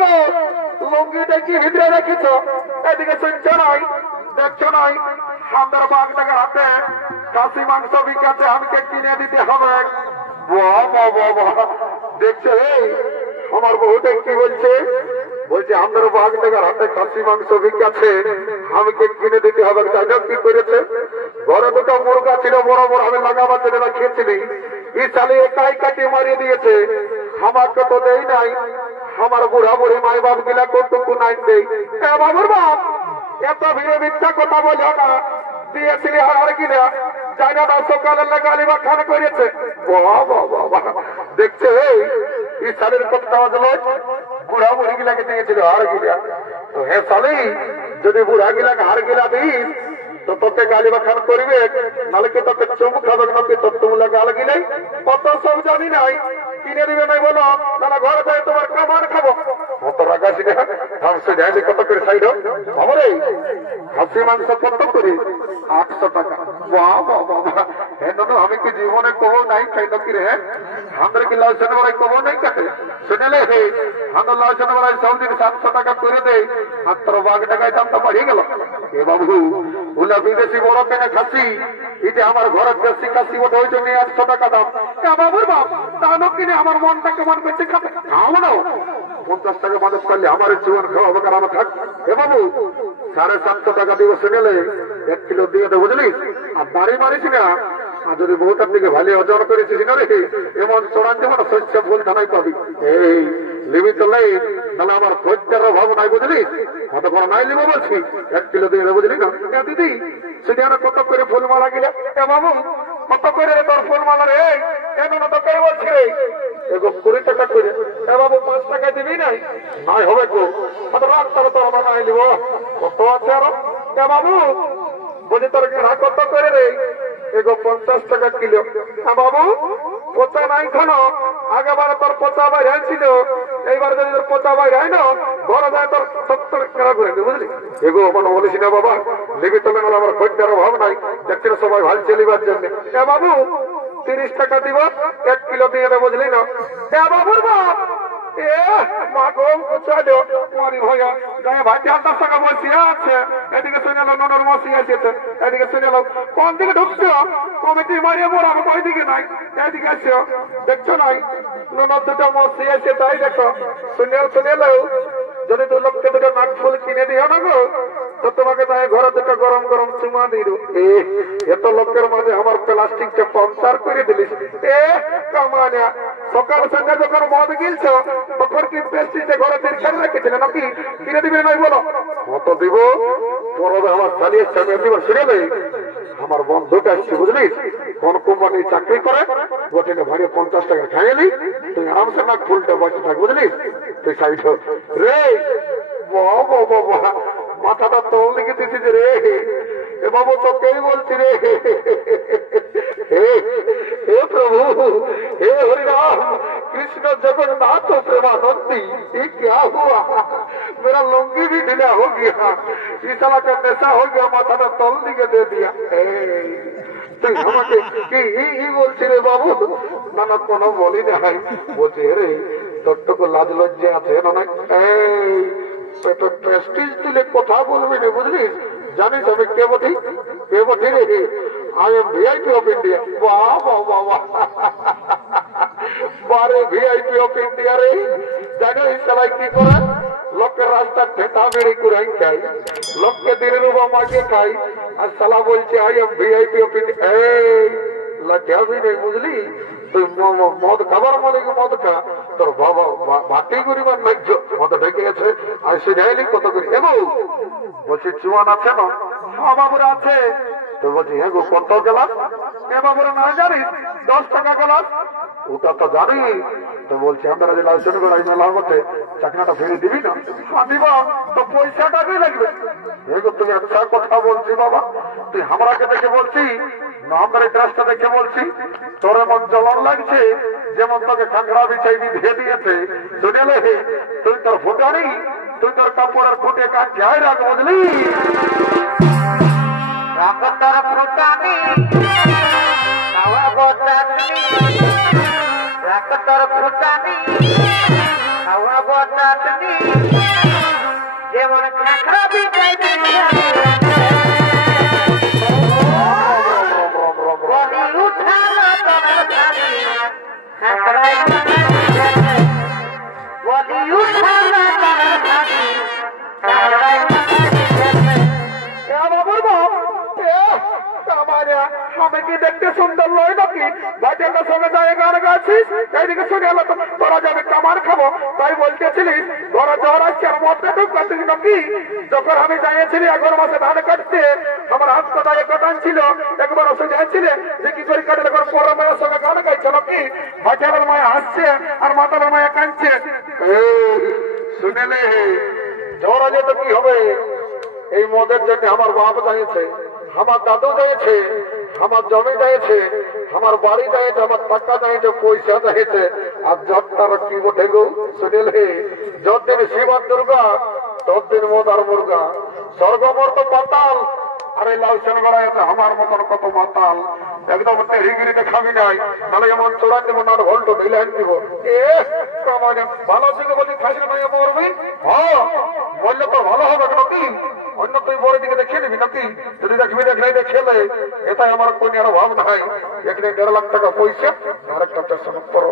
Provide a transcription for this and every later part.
গো লুঙ্গিটা কি ভিতরে রেখেছ? এদিকে শুনছো নাই, দেখছো নাই? আমাদের বাঘ টাকার হাতে খাসি মাংস বিকাতে আমাকে কিনে দিতে হবে। দেখছো আমার বহুটা কি বলছে? বলছে আমাদের বাঘ টাকার হাতে খাসি মাংস বিকাছে, আমাকে কিনে দিতে হবে। তাই না? কি করেছে? ঘরে দুটো মুরগা ছিল বড় বড়, আমি লাগাবার জন্য খেয়েছিলি, ই চালে একাই কাটিয়ে মারিয়ে দিয়েছে। আমাকে তো দেই নাই, আমার বুড়া বুড়ি মাই বাপ গিলা কতটুকু নাই দেই। বাবুর বাপ এত ভিড়ে মিথ্যা কথা বলো না, দিয়েছিলি আর কিনা যাই না, সকালের লাগালি বা খানা করেছে। দেখছে এই শালের কথা বুড়া বুড়ি গিলাকে দিয়েছিল হার গিলা। তো হে শালি, যদি বুড়া গিলাকে হার গিলা দিস তো তোকে গালি বাখান করবে, নাহলে কি তোকে চুমু খাবে, নাকি তোর তুমলা গাল গিলাই কত সব জানি নাই, কিনে দিবে নাই বলো, তাহলে ঘরে যাই তোমার কামান খাবো। কত রাগাছি না, সে যাইলে কত করে সাইড খবরে খাসি মাংস কত করে? 800 টাকা। আমি কি জীবনে কব নাই খাইল কি রে? আমাদের কি লাউসেন বড়াই কব নাই কাটে? শুনেলে হে আমাদের লাউসেন বড়াই সবদিন 700 টাকা করে দেয়, আর তোর বাঘ টাকায় দামটা বাড়িয়ে গেল। এ বাবু ওলা বিদেশি বড় কেনে খাসি, এটা আমার ঘরের দেশি খাসি ওটা ওই জন্য 800 টাকা দাম। বাবুর বাপ দানো কিনে আমার মনটা কেমন বেঁচে খাবে। খাও 50 টাকা মাদক করলে আমার জীবন খাওয়া হবে, আমার থাক। এ বাবু 750 টাকা দিব, শুনেলে 1 কিলো দিয়ে দেবো, বুঝলিস? আর দাঁড়ি মারিস না, আর যদি বহুটার দিকে ভালো ওজন করেছিস না রে, এমন চড়ান যাবো না, শস্য ভুল থানাই পাবি। এই লিবি তো লাই, তাহলে আমার খোঁজটার অভাব নাই, বুঝলিস? কত করে নাই লিবো বলছি, 1 কিলো দিয়ে দেবো, বুঝলি না? দিদি সেটি আমরা কত করে ফুলমালা গিলে? এ বাবু কত করে তোর ফুলমালা রে? কেন না তোকে বলছি রে, 20 টাকা করে। এ বাবু 5 টাকা দিবি নাই? নাই হবে গো, রাখ তাহলে তোর আমরা নাই লিব। কত আছে আরো? এ বাবু বলছি তোর ঘেরা কত করে রে? 50 টাকা কিলো। বাবু পচা নাই খানো, আগেবারে তোর পচা বাইরে ছিল, এইবার যদি তোর পচা বাইরে হয় না, ঘরে যায় তোর 70 টাকা করে, বুঝলি? এগো কোনো বলিস না বাবা, লিবি তবে না, আমার খোঁজটার অভাব নাই, দেখছিল সবাই ভালো চলিবার জন্য। এ বাবু 30 টাকা দিব, 1 কিলো দিয়ে দেবো, বুঝলি না? এ বাবুর বাপ এদিকে শুনে এলো ননর মশি এসেছে, এদিকে শুনে এলো কোন দিকে ঢুকছো? কমিটি মারিয়ে বড় ওই দিকে নাই, এদিকে আসো, দেখছো নাই ননর দুটো মশি এসে, তাই দেখো। শুনে এলো যদি 2 লক্ষ দুটো নাক ফুল কিনে দিও না গো, তো তোমাকে তাই ঘরে দুটো গরম গরম চুমা দিল। এত লোকের মাঝে আমার প্লাস্টিকটা পঞ্চার করে দিলিস। কামানা সকাল সন্ধ্যা যখন মদ গিলছ তখন কি প্রেস্টিজে ঘরে দীর্ঘান রেখেছিল নাকি? কিনে দিবে নাই বলো? কত দিব? পরবে আমার চালিয়ে চালিয়ে দিব। শুনে নেই আমার বন্ধুটা আসছে, বুঝলিস? কোন কোম্পানি চাকরি করে, গোটেনে ভাড়িয়ে 50 টাকা খাইয়ে নি, তুই আরামসে না ফুলটা বসে থাক, বুঝলিস? তুই সাইড রে মাথাটা তোল দিকে দিছিস রে। এ বাবু তোকেই বলছি রে, हे प्रभु, हे हरिराम कृष्ण जगन्नाथ प्रेमानंदी, ये क्या हुआ? मेरा लुंगी भी ढीला हो गया, इस साला का नशा हो गया, माथा में तौल दिए दे दिया। তুই আমাকে কি বলছি রে বাবু? না না কোনো বলি নাই, বলছি রে তোরটুকু লাজ লজ্জা আছে না? প্রেস্টিজ দিলে কথা বলবি না, বুঝলিস? জানিস আমি কে বটি? কে বটি রে? I am VIP of India. বারে VIP of India রে। জানো এই সবাই কি করে? লোকের রাস্তা ঠেটা মেরে কুড়াই খাই, লোককে দিনের উপর মাকে খাই, আর সালা বলছে I am VIP of India। এই লজ্জাবি নেই, বুঝলি? তুই মদ খাবার মালিক মদ খা, তোর বাবা ভাটি গরিবার ন্যায্য মদ ঢেকে গেছে, আর সে যায়নি কত করি। এবং বলছি চুয়ান আছে না? বাবুরা আছে। তো বলছি হ্যাঁ গো কত গেলাস? এ বাবুরা না জানিস 10 টাকা গেলাস? ওটা তো জানি। তো বলছি আমরা যে লাইসেন্স করাই মেলার মধ্যে চাকরিটা ফেলে দিবি না? দিব তো পয়সাটাই লাগবে। তুমি একটা কথা বলছি বাবা, তুই আমাকে দেখে বলছি না আমার এই ড্রেসটা দেখে বলছি তোর এমন জ্বলন লাগছে যেমন তোকে কাঁকড়া বিছাই দিয়ে দিয়েছে। শুনেলে তুই তোর ফুটানি, তুই তোর কাপড়ের ফুটে কাঁচে রাখ, বুঝলি? তোর ফুটানি তোর ফুটানি খাওয়াবো চাটনি যেমন খাখরা বিকাই বলি উঠালো তোমার খালি খাখরাই বলি উঠালো তোমার খালি খাখরাই বাবুর বাপ আমি কি দেখতে সুন্দর নয় নাকি ভাইটার সঙ্গে যায় গান গাছিস এইদিকে শুনে এলো তো তোরা যাবে কামার খাবো তাই বলতেছিলিস ঘরে জ্বর আসছে আর মদটা ঢুকাচ্ছিস নাকি যখন আমি যাইছিলি এখন মাসে ধান কাটতে আমার হাত কাটায় কাটান ছিল একবার ওষুধ যাচ্ছিলে যে কি করে কাটে এখন বড় মায়ের সঙ্গে গান গাইছে নাকি ভাইটার মায়া হাসছে আর মাতার মায়া কাঁদছে শুনেলে জ্বর আজ তো কি হবে এই মদের জন্য আমার বাপ যাইছে আমার দাদু যাইছে আমার জমি যাইছে আমার বাড়ি যাইছে আমার টাকা যাইছে পয়সা যাইছে আর যতটার কি ওঠে গো শুনেলে যতদিন শিবার দুর্গা ততদিন মদার মুর্গা স্বর্গমর তো পাতাল আরে লাউসেন বেড়াইতে আমার মতন কত মাতাল একদম টেরিগিরিতে খাবি নাই তাহলে এমন চোড়ান দিব না ভল্ট ঢিলাইন দিব ভালো থেকে বলি খাইলে নাই মরবি হ্যাঁ বললে তো ভালো হবে নাকি অন্য তুই বড় দিকে দেখে নিবি নাকি যদি দেখবি দেখলে খেলে এটাই আমার কোন আর ভাব নাই এখানে 1.5 লাখ টাকা পয়সা আর একটা পেছন পড়ো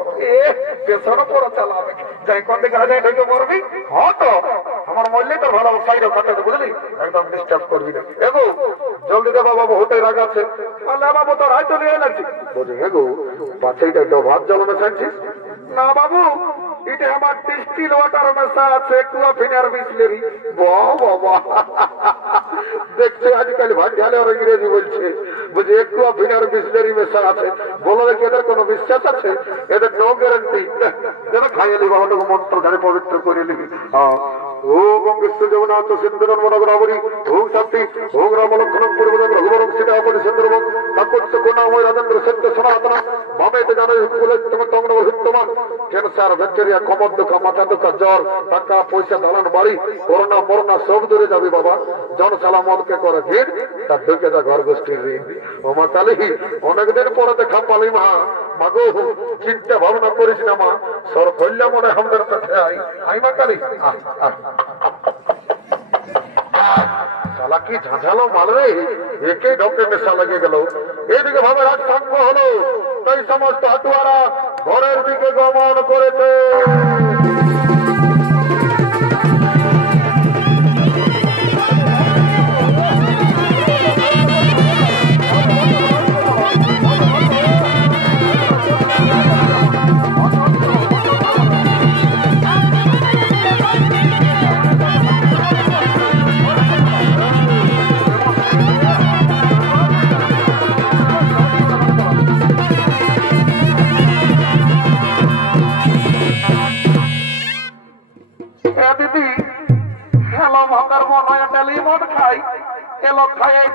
পেছন পড়ো চালাবে যাই কোন দিকে হাজার ঢেকে মরবি হ্যাঁ তো আমার মরলে তো ভালো সাইডে কাটাতে বুঝলি একদম ডিস্টার্ব করবি না এগো জলদি দে বাবা হোটে রাগ আছে আল্লাহ বাবু তোর হাই চলে লাগছে বলি এগো বাচ্চাইটা একটু ভাত জ্বালানো চাইছিস না বাবু এটা আমার ডিস্টিল ওয়াটার মেশা আছে কুয়া ফিনার বিসলেরি বাবা দেখছে আজকাল ভাটিয়ালে আর ইংরেজি বলছে বুঝে কুয়া ফিনার বিসলেরি মেশা আছে বলো দেখি এদের কোনো বিশ্বাস আছে এদের নো গ্যারান্টি যেন খাইয়ে নিবা ওটাকে মন্ত্র ধারে পবিত্র করে নিবি ওম বিশ্ব জগন্নাথ সিন্ধুরন মনগরাবরী ওম শান্তি ওম রাম লক্ষণ পূর্বদম রঘুবরম সীতাপতি সুন্দরম কাকুৎস করুণাময় রাজেন্দ্র সত্য সনাতন ভাবেতে জানো কুলত্তম তগ্ন হিত্তমা ক্যান্সার ব্যাকটেরিয়া কমর দুঃখ মাথা দুঃখ জ্বর টাকা পয়সা দালান বাড়ি করোনা মরোনা সব দূরে যাবি বাবা জনশালা মদকে করে ভিড় তার ঢুকে যা ঘর গোষ্ঠীর ঋণ ও মা তালি অনেকদিন পরে দেখা পালি মা মাগো চিন্তা ভাবনা করিস না মা সর ফল্লা মনে আমাদের কাছে আই মা কালি শালা কি ঝাঁঝালো মাল রে একেই ঢোকে নেশা লেগে গেল এইদিকে ভাবে রাত সাঙ্গ হলো তাই সমস্ত হাটুয়ারা ঘরের দিকে গমন করেছে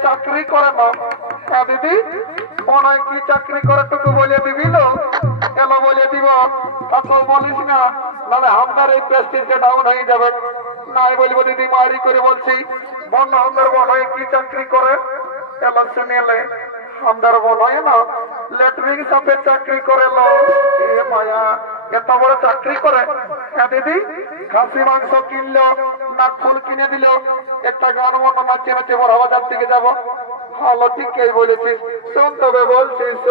চাকরি করে না দিদি মনে হয় কি চাকরি করে টুকু বলে দিবি এলো বলে দিব তখন বলিস না নাহলে আপনার এই প্রেস্টিজটা ডাউন হয়ে যাবে নাই বলবো দিদি মারি করে বলছি মনে আমাদের মনে হয় কি চাকরি করে এলো শুনেলে আমাদের মনে হয় না লেটরিং সাপে চাকরি করে মায়া এত বড় চাকরি করে দিদি খাসি মাংস কিনলো না ফুল কিনে দিল একটা গান মতো নাচে নাচে বড় বাজার থেকে যাবো ভালো ঠিকই বলেছিস শোন তবে বলছিস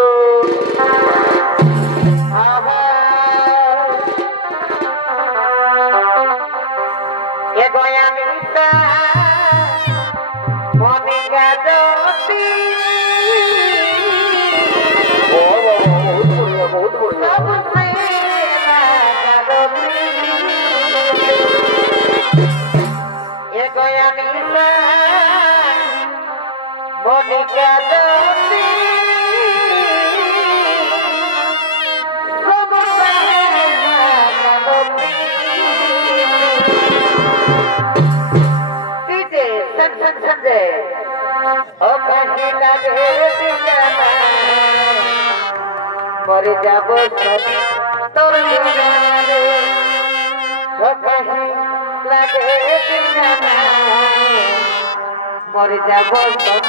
বহুত বড়িয়া মরে যাব তোর লাগে মরে যাব তোর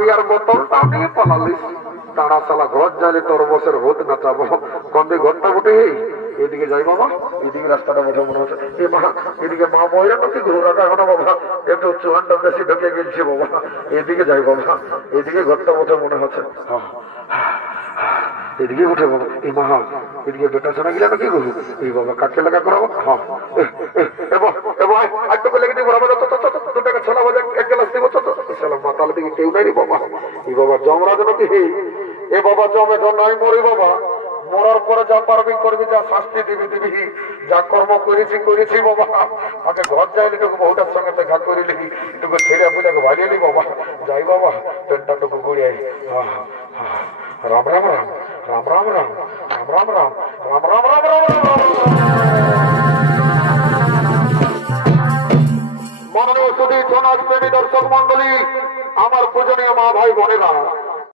বিয়ার বোতলটাও নিয়ে পালালিস তারা শালা ঘর যাইলে তোর বসের হোত না চাবো কন্দে ঘরটা উঠে এদিকে যাই বাবা এদিকে রাস্তাটা বোঝা মনে হচ্ছে এ মা এদিকে মা মহিলা নাকি ঘোরাটা এখনো বাবা একটু চুয়ানটা বেশি ঢুকে গেছে বাবা এদিকে যাই বাবা এদিকে ঘরটা বোঝা মনে হচ্ছে এদিকে উঠে বাবা এই মা এদিকে বেটা শোনা গেলে নাকি গরু এই বাবা কাকে লাগা করাবো হ্যাঁ আজ তোকে লেগে ঘোরাবো দু টাকা ছোলা বাজে এক গ্লাস দিব মাতাল দিকে কেউ নাই বাবা এই বাবা জমরাজ নাকি এ বাবা জমে তো নাই মরি বাবা মরার পরে যা পারবি করবি যা শাস্তি দিবি দিবি যা কর্ম করেছি বাবা আগে ঘর যাইলি টুকু বহুটার সঙ্গে দেখা করিলি টুকু ছেড়ে বুঝাকে ভালিয়ে বাবা যাই বাবা পেনটা টুকু ঘুরিয়ে রাম রাম রাম রাম রাম রাম রাম রাম রাম রাম রাম রাম রাম রাম মাননীয় সুধী সমাজ প্রেমী দর্শক মন্ডলী আমার পূজনীয় মা ভাই বোনেরা